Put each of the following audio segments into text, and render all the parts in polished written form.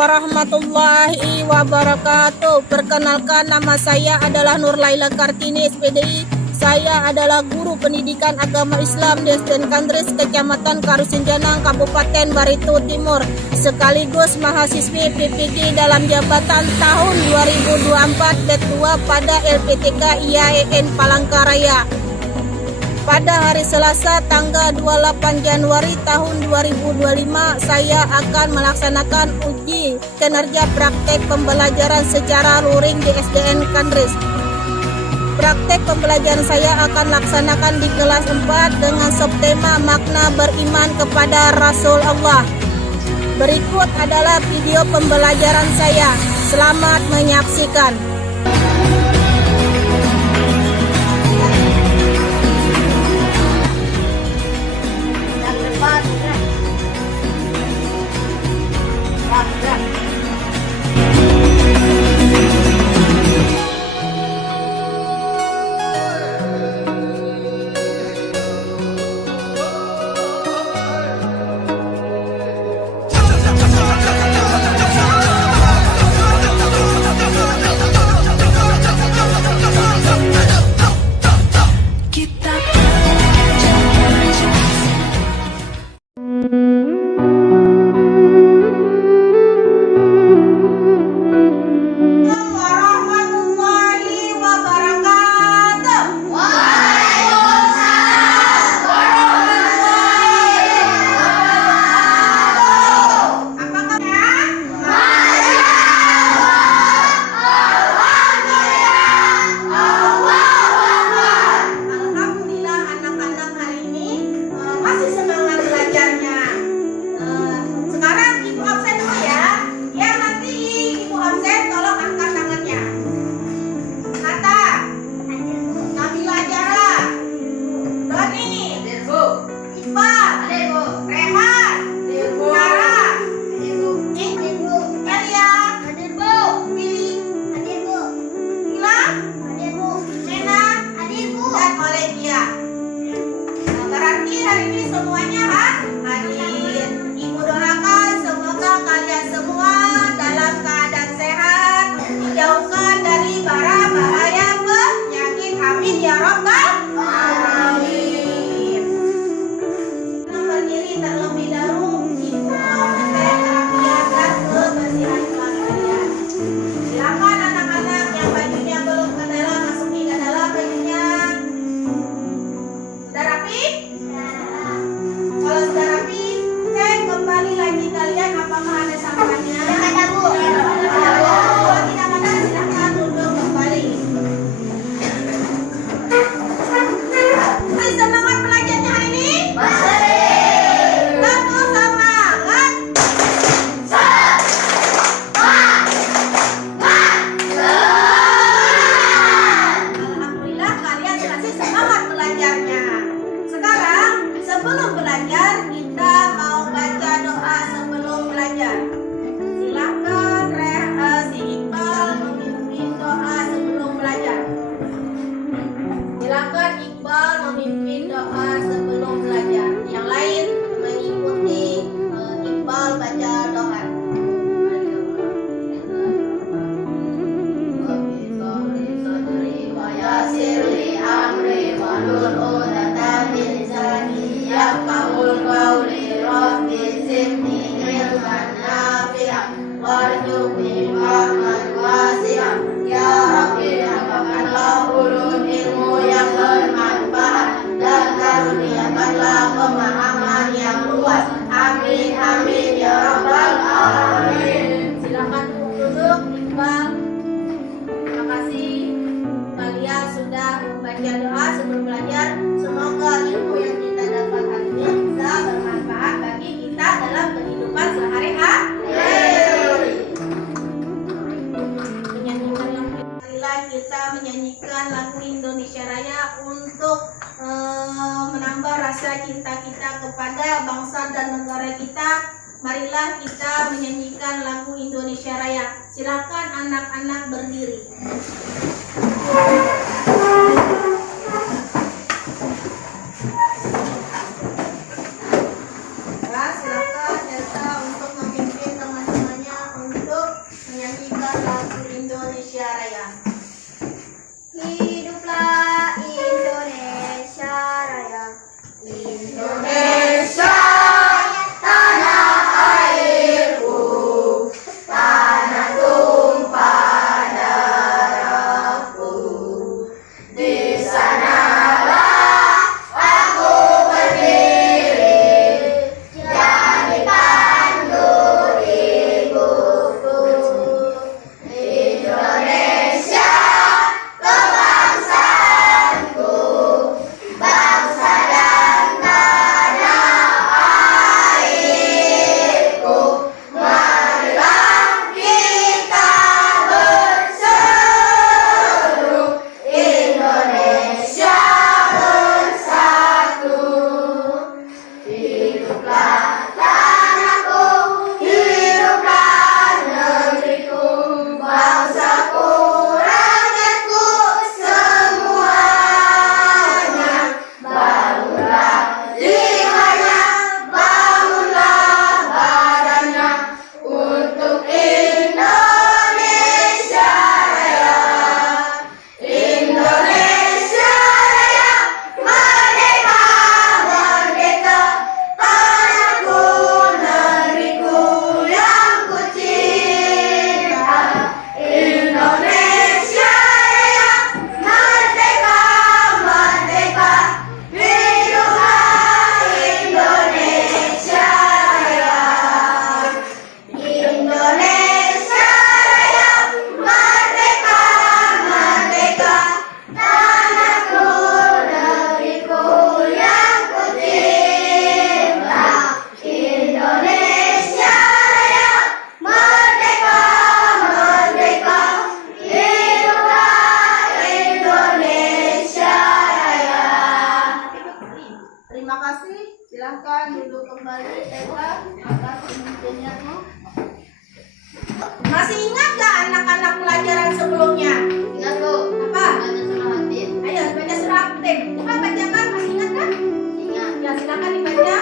warahmatullahi wabarakatuh. Perkenalkan, nama saya adalah Nur Laila Kartini, SPDI. Saya adalah guru pendidikan agama Islam di SDN Kandris, Kecamatan Karusenjanang, Kabupaten Barito Timur, sekaligus mahasiswi PPG dalam jabatan tahun 2024 B2 pada LPTK IAIN Palangkaraya. Pada hari Selasa tanggal 28 Januari tahun 2025, saya akan melaksanakan uji kinerja praktek pembelajaran secara luring di SDN Kandris. Praktek pembelajaran saya akan laksanakan di kelas 4 dengan subtema makna beriman kepada Rasul Allah. Berikut adalah video pembelajaran saya. Selamat menyaksikan. Hari ini semuanya hadir. Ibu doakan semoga kalian semua dalam keadaan sehat, dijauhkan dari bara bahaya penyakit. Amin ya rabbal alamin. Berdiri terlebih dahulu, ibu mau mengecek kerapian dan kebersihan kalian. Silakan anak-anak yang bajunya belum ke dalam, masukin ke dalam bajunya. Sudah rapi? Kalau sudah rapi, cek kembali lagi kalian apakah ada sampahnya. Ada, Bu. Kalau tidak ada, silahkan duduk kembali. Masih semangat belajarnya hari ini? Masih. Satu semangat. Alhamdulillah kalian masih semangat belajarnya. Sekarang sebelum belajar, kita mau baca doa sebelum belajar. Silakan si Iqbal memimpin doa sebelum belajar. Silakan Iqbal memimpin doa sebelum belajar. Yang lain mengikuti Iqbal baca doa. Pemahaman yang luas. Amin amin ya rabbal alamin. Silakan duduk Iqbal. Terima kasih kalian sudah membaca doa sebelum belajar. Semoga ilmu yang kita dapat hari ini bisa bermanfaat bagi kita dalam kehidupan sehari-hari. Kita menyanyikan lagu Indonesia Raya untuk menambah rasa cinta kita kepada bangsa dan negara kita. Marilah kita menyanyikan lagu Indonesia Raya. Silakan anak-anak berdiri. Silakan Elsa untuk memimpin teman-temannya untuk Raya. Hiduplah Indonesia Raya. Indonesia Silahkan duduk kembali, Ella, atas pemimpinanmu. Masih ingat gak anak-anak pelajaran sebelumnya? Ingat Bu. Apa? Baca surah Hatim. Ayo baca surah Hatim. Bukan bacakan, masih ingat kan? Ingat. Ya silakan dibaca.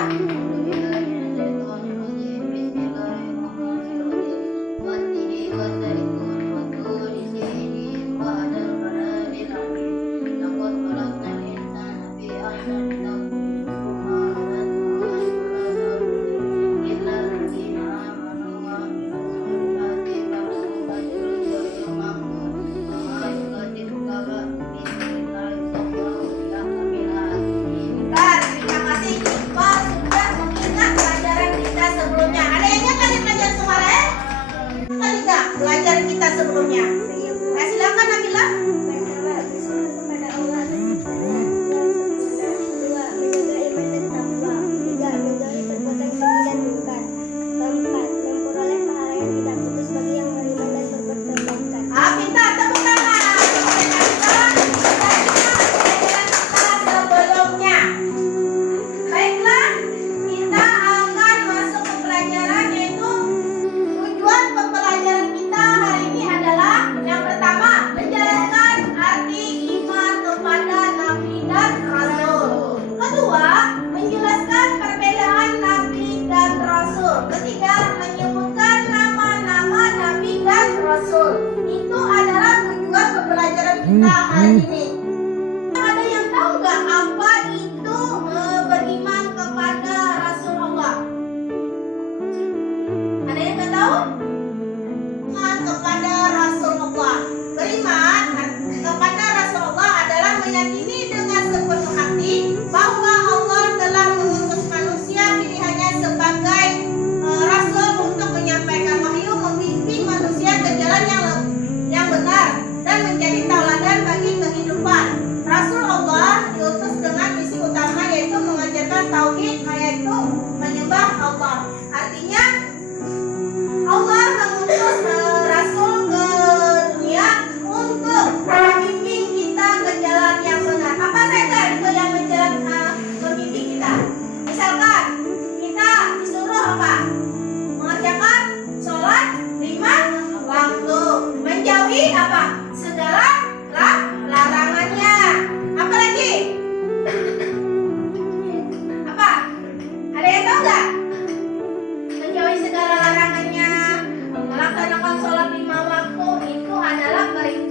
Pelajaran kita sebelumnya. Nah, silakan Nabila. Pertama, bersyukur kepada Allah dan kedua, menjaga iman dan takwa. Tiga, menjauhi perbuatan keji dan munkar. Keempat, memperoleh pahala yang tidak putus bagi yang beriman dan berbuat kebaikan. Minta tepuk tangan. Sebelumnya. Baiklah, kita akan masuk ke pelajaran, yaitu tujuan pembelajaran kita hari ini adalah yang pertama, menjelaskan arti iman kepada Nabi dan Rasul. Kedua, menjelaskan perbedaan Nabi dan Rasul. Ketiga, menyebutkan nama-nama Nabi dan Rasul. Itu adalah tujuan pembelajaran kita hari ini. Ada yang tahu nggak apa itu beriman kepada Rasul Allah? Ada yang nggak tahu? Beriman kepada Rasulullah. Beriman kepada Rasulullah adalah meyakini dengan sepenuh hati bahwa Allah telah mengutus manusia pilihannya sebagai Rasul untuk menyampaikan wahyu, membimbing manusia ke jalan yang benar dan menjadi tauladan bagi kehidupan. Rasulullah diutus dengan misi utama, yaitu mengajarkan tauhid, yaitu menyembah Allah. Artinya Allah mengutus Rasul ke dunia untuk membimbing kita ke jalan yang benar. Apa saja itu yang membimbing kita? Misalkan kita disuruh apa? Mengerjakan sholat 5 waktu, menjauhi apa? Segala larangannya. Apa lagi? Apa? Ada yang tahu nggak? Menjauhi segala larangannya, melaksanakan sholat 5 waktu itu adalah perintah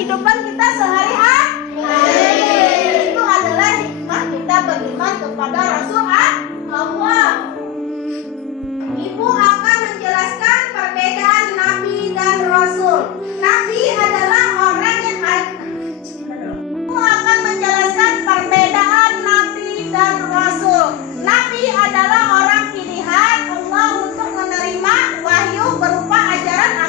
kehidupan kita sehari-hari. Itu adalah hikmah kita beriman kepada Rasul Allah. Ibu akan menjelaskan perbedaan Nabi dan Rasul. Nabi adalah orang yang Ibu akan menjelaskan perbedaan Nabi dan Rasul. Nabi adalah orang pilihan Allah untuk menerima wahyu berupa ajaran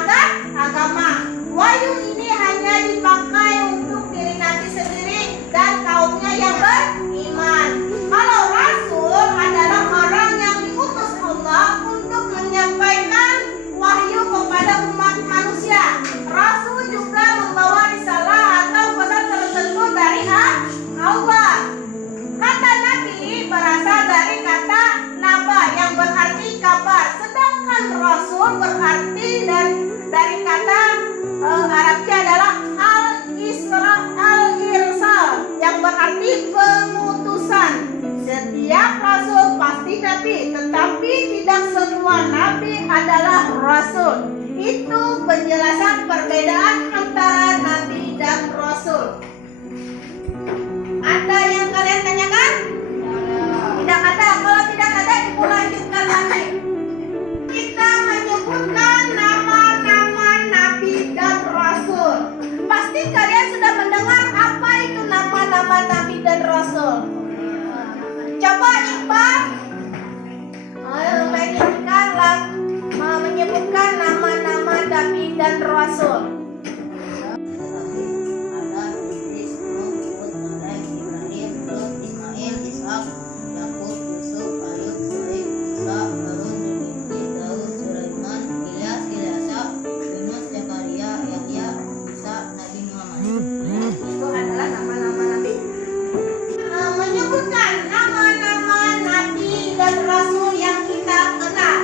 agama. Wahyu ini hanya dipakai untuk diri Nabi sendiri dan kaumnya yang beriman. Kalau Rasul adalah orang yang diutus Allah untuk menyampaikan wahyu kepada umat manusia. Rasul juga membawa risalah atau pesan tertentu dari Allah. Kata Nabi berasal dari kata naba yang berarti kabar, sedangkan Rasul berarti dari kata Arabnya adalah al-irsal yang berarti pengutusan. Setiap Rasul pasti Nabi, tetapi tidak semua Nabi adalah Rasul. Itu penjelasan perbedaan antara Nabi dan Rasul. Ada yang kalian tanyakan? Tidak ada. Kalau tidak ada, Ibu lanjutkan lagi. Kita menyebutkan nama-nama Nabi dan Rasul. Pasti kalian sudah mendengar apa itu nama-nama Nabi dan Rasul. Coba Iqbal menyebutkan nama-nama Nabi dan Rasul. Itu adalah nama-nama Nabi. Menyebutkan nama-nama Nabi dan Rasul yang kita kenal.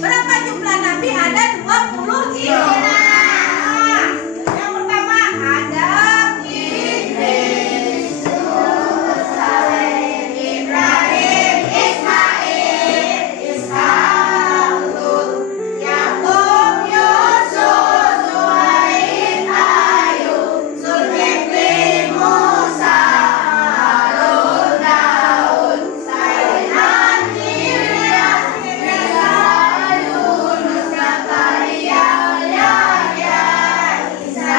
Berapa jumlah Nabi? Ada 23. Yang pertama Adam, Idris, Saleh, Ibrahim, Ismail, Ishak, Lut, Yakub, Yusuf, Zuhair, Ayub, Zulkifli, Musa, Harun, Daud, Sulaiman, Ilyas, Isa, Yunus, Zakaria, Yahya, Isa,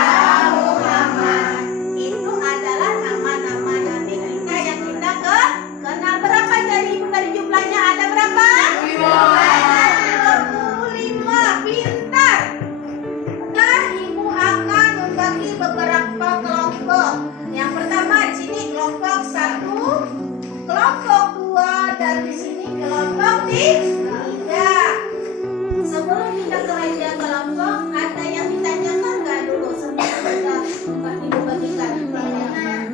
Muhammad. Itu adalah nama-nama Nabi kita yang kita kenal. Berapa dari jumlahnya? Ada berapa? 25. Pintar. Nah, Ibu akan membagi beberapa kelompok. Yang pertama di sini kelompok 1, kelompok 2, dan di sini kelompok 3. Sebelum kita ke meja kelompok, ada yang ditanyakan nggak dulu sebelum kita Ibu bagikan pertanyaan?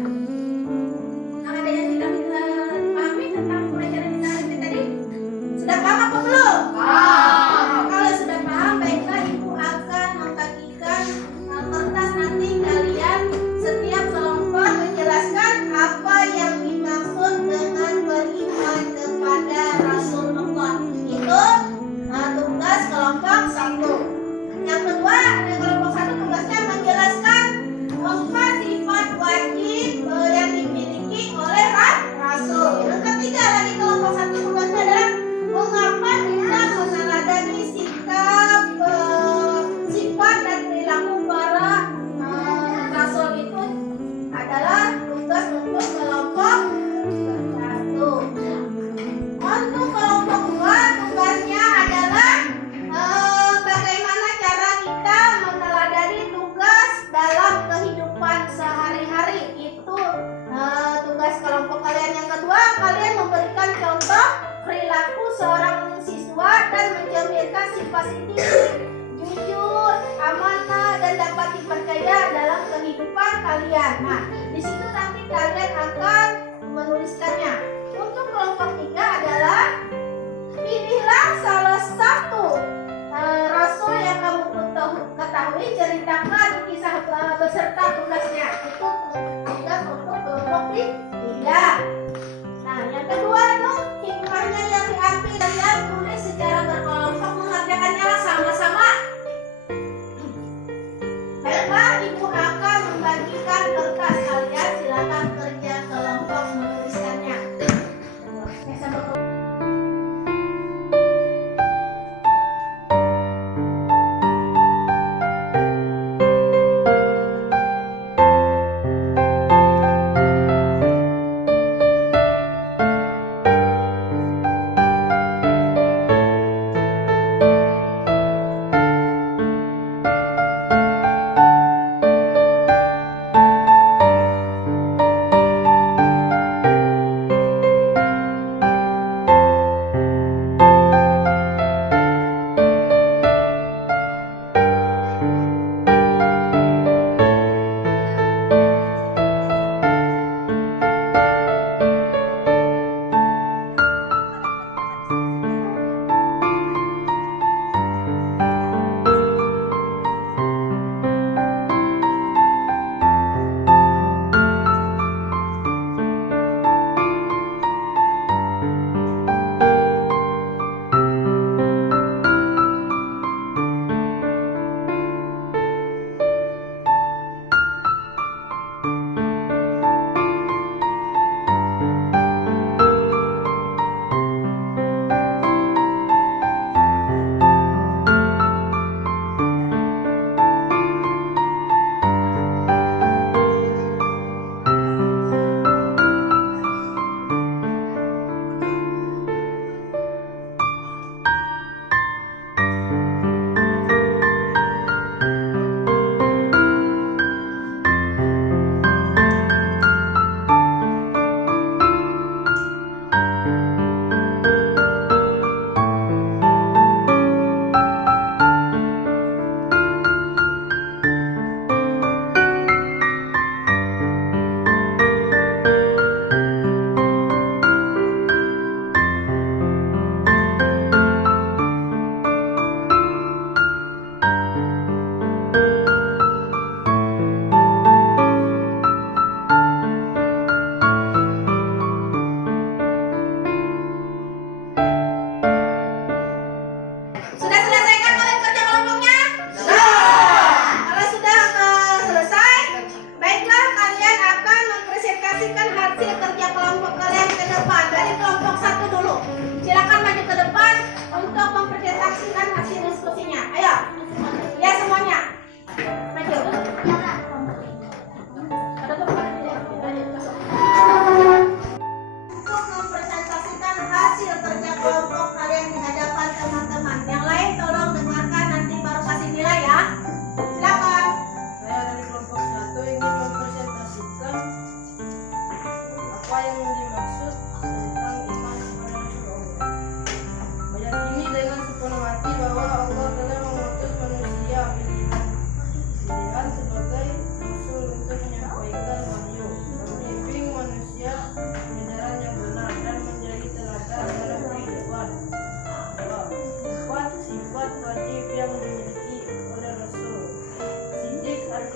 Ada yang tidak bisa pahami tentang pelajaran kita hari ini tadi? Sudah paham apa belum? Kalau sudah paham, baiklah Ibu akan membagikan kertas. Nanti kalian setiap kelompok menjelaskan apa yang dimaksud dengan beriman kepada Rasulullah. Itu tugas kelompok 1. Yang kedua, kelompok 1 tugasnya menjelaskan 4 sifat wajib yang dimiliki oleh Rasul. Yang ketiga lagi kelompok 1 tugasnya adalah mengapa kita meneladani sikap, sifat dan perilaku para Rasul. Itu adalah tugas untuk kelompok 1. Untuk kelompok 2 tugasnya adalah bagaimana cara kita meneladani tugas dalam kehidupan sehari-hari. Itu tugas kelompok kalian. Yang kedua, kalian memberikan contoh perilaku seorang siswa dan mencerminkan sifat jujur, amanah, dan dapat dipercaya dalam kehidupan kalian. Nah, di situ nanti kalian akan menuliskannya. Untuk kelompok 3 adalah pilihlah salah satu Rasul yang kamu ketahui, ceritakan kisah beserta tugasnya. Itu tugas untuk kelompok 3. Nah, yang kedua itu hikmahnya yang diambil, kalian tulis secara berkelompok, mengerjakannya sama-sama. Baiklah, Ibu akan membagi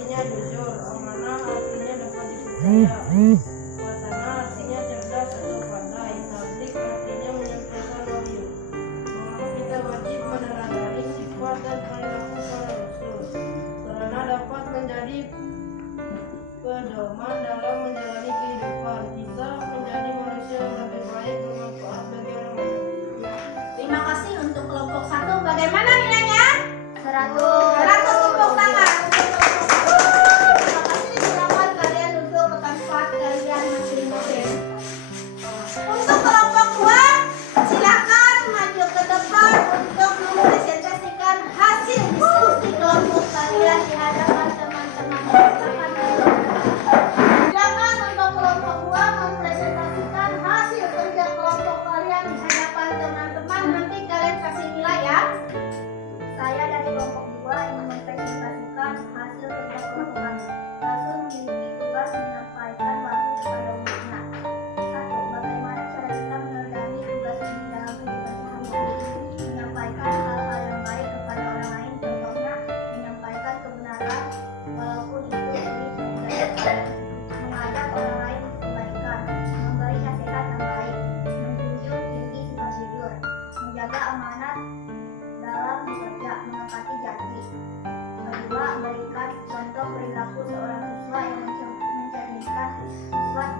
artinya jujur, amanah artinya dapat dipercaya, watana artinya cerdas atau pandai, tablik artinya menyampaikan wahyu. Mengapa kita wajib meneladani sifat dan perilaku para rasul? Karena dapat menjadi pedoman dalam menjalani kehidupan kita menjadi manusia yang lebih baik, bermanfaat bagi orang lain. Terima kasih untuk kelompok 1. Bagaimana nilainya? 100. 100 tepuk tangan. Terima kasih. Selamat kalian duduk ke tempat kalian masing-masing. Untuk kelompok 2, silakan maju ke depan untuk mempresentasikan hasil diskusi kelompok kalian di hadapan teman-teman. Silakan untuk kelompok 2 mempresentasikan hasil kerja kelompok kalian di hadapan teman-teman. Nanti kalian kasih nilai ya. Saya dari kelompok 2 ingin mempresentasikan hasil kerja kelompok kami. Rasul memiliki tugas menyampaikan wahyu kepada umatnya. 1. Bagaimana cara kita meneladani tugas ini dalam kehidupan sehari-hari? Menyampaikan hal-hal yang baik kepada orang lain, contohnya menyampaikan kebenaran walaupun itu sulit dan mengajak orang lain untuk kebaikan, memberi nasihat yang baik, menjunjung tinggi sifat jujur, menjaga amanat dalam bekerja, menepati janji. Kedua, memberikan contoh perilaku seorang siswa yang mencerminkan sifat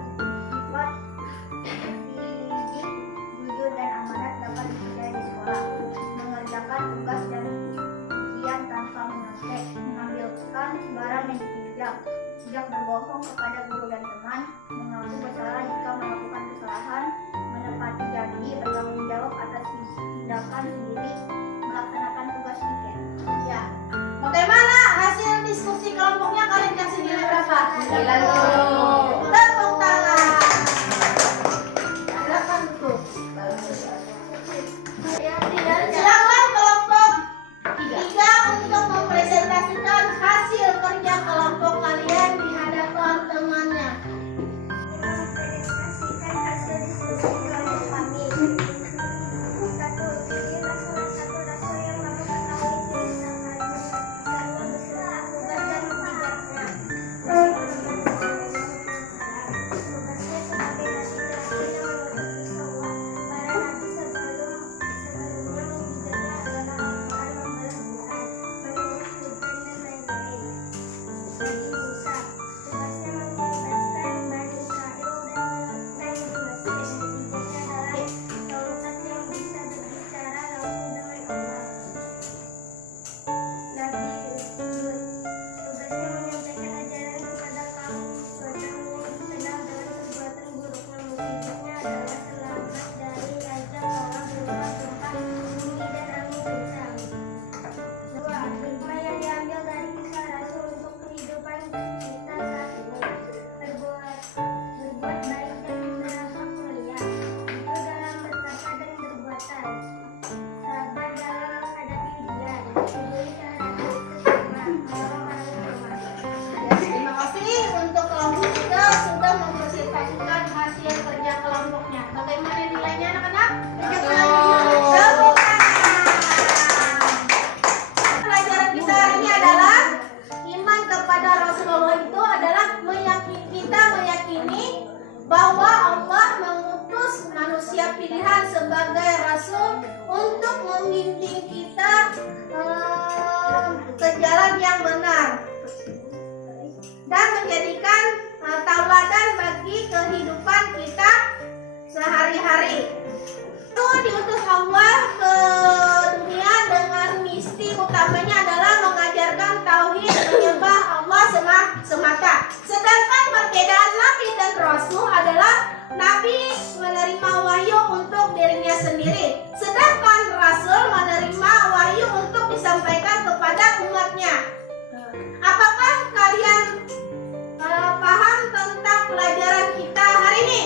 didik, jujur dan amanat dapat dipercaya di sekolah. Mengerjakan tugas dan ujian tanpa menontek, mengambilkan barang yang dipinjam, tidak berbohong kepada guru dan teman, mengaku bersalah jika melakukan kesalahan, menepati janji, bertanggung jawab atas tindakan sendiri, melaksanakan tugas weekend. Ya. Bagaimana hasil diskusi kelompoknya? Kalian kasih nilai berapa? 90. Tepuk tangan. Silakan duduk. Silakan kelompok 3 untuk mempresentasikan hasil kerja kelompok kalian di hadapan temannya. Mempresentasikan hasil diskusi kelompok kami. 1. Pilih rasul yang kamu ketahui ceritakan serta beserta akibat dan mukjizatnya. Tugasnya sebagai nabi terakhir yang mengutus Allah. Para nabi sebelumnya mukjizatnya adalah Al-Quran, membalas Quran, menurut hujan dan lain-lain. Nabi Musa, tugasnya membebaskan Bani Israel dan menyelamatkan di Mesir. Mukjizatnya adalah Taurat yang bisa berbicara langsung dengan Allah. Nabi Hud, tugasnya menyampaikan ajaran kepada kaum sedang dengan perbuatan buruknya. Mukjizatnya adalah selamat dari azab Allah berupa gempa bumi dan angin kencang. 2. Hikmah yang diambil dari kisah Rasul untuk kehidupan kita saat ini. Berbuat baik dan berahlak mulia, jujur dalam berkata dan perbuatan, sabar dalam menghadapi ujian, peduli terhadap sesama, menolong orang lemah. Ya, terima kasih untuk kelompok 3 sudah mempresentasikan hasil kerja kelompoknya. Bagaimana nilainya anak-anak? Tepuk tangan. Pelajaran kita hari ini adalah iman kepada Rasulullah itu adalah kita meyakini bahwa Allah mengutus manusia pilihan sebagai Rasul untuk membimbing kita ke jalan yang benar dan menjadikan tauladan bagi kehidupan kita sehari-hari. Itu diutus Allah ke dunia dengan misi utamanya adalah mengajarkan tauhid, menyembah Allah semata. Sedangkan perbedaan Nabi dan Rasul adalah Nabi menerima wahyu untuk dirinya sendiri, sedangkan Rasul menerima wahyu untuk disampaikan kepada umatnya. Apakah kalian paham tentang pelajaran kita hari ini?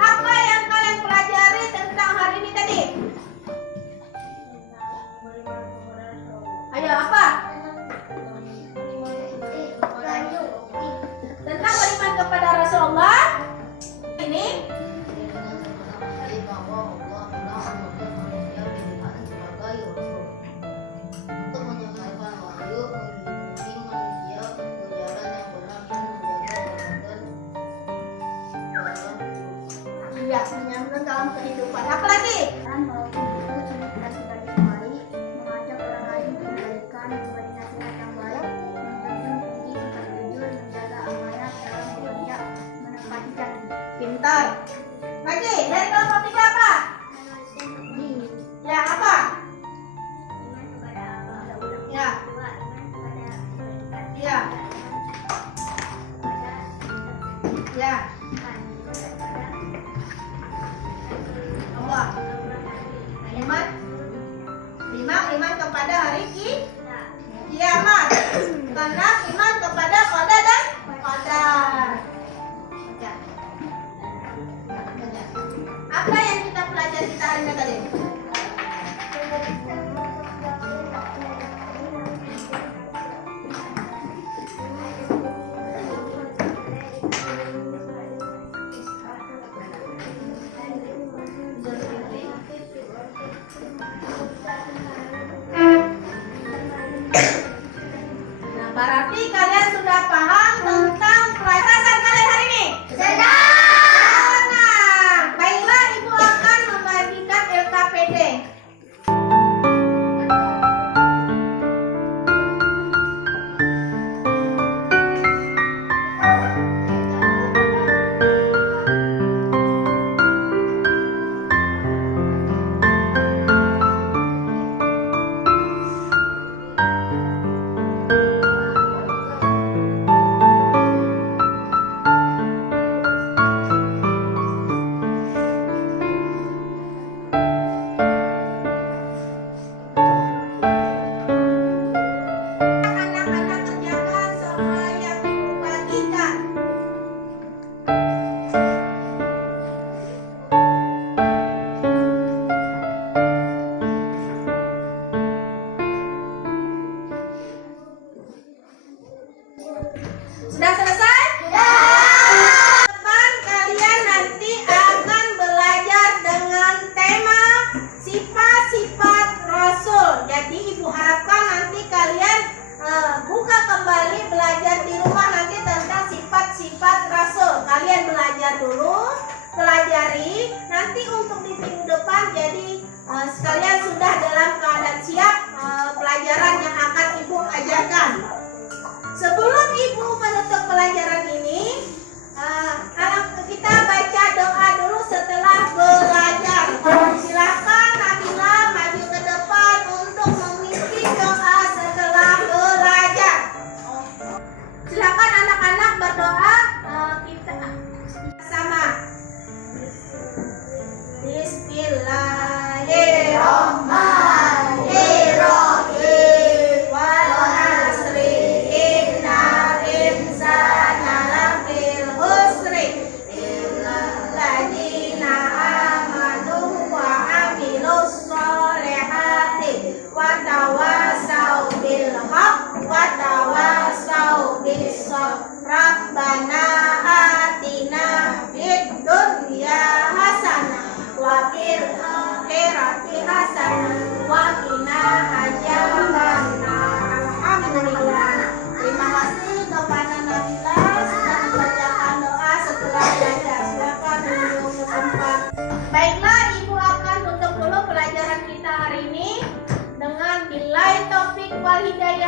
Apa yang kalian pelajari tentang hari ini tadi? Ayo, apa? Tentang beriman kepada Rasulullah. Ini bahwa Allah telah mengutus manusia pilihan sebagai rasul untuk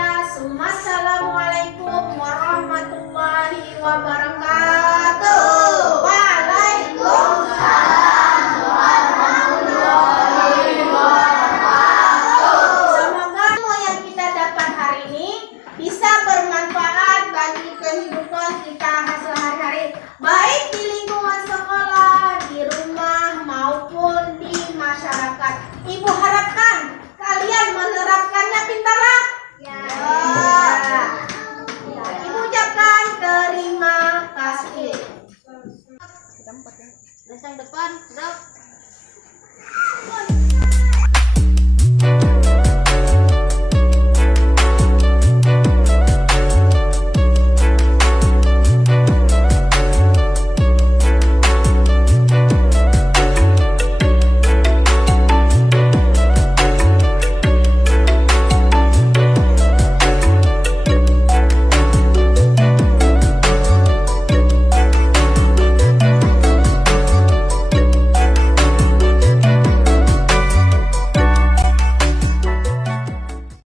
Assalamualaikum warahmatullahi wabarakatuh.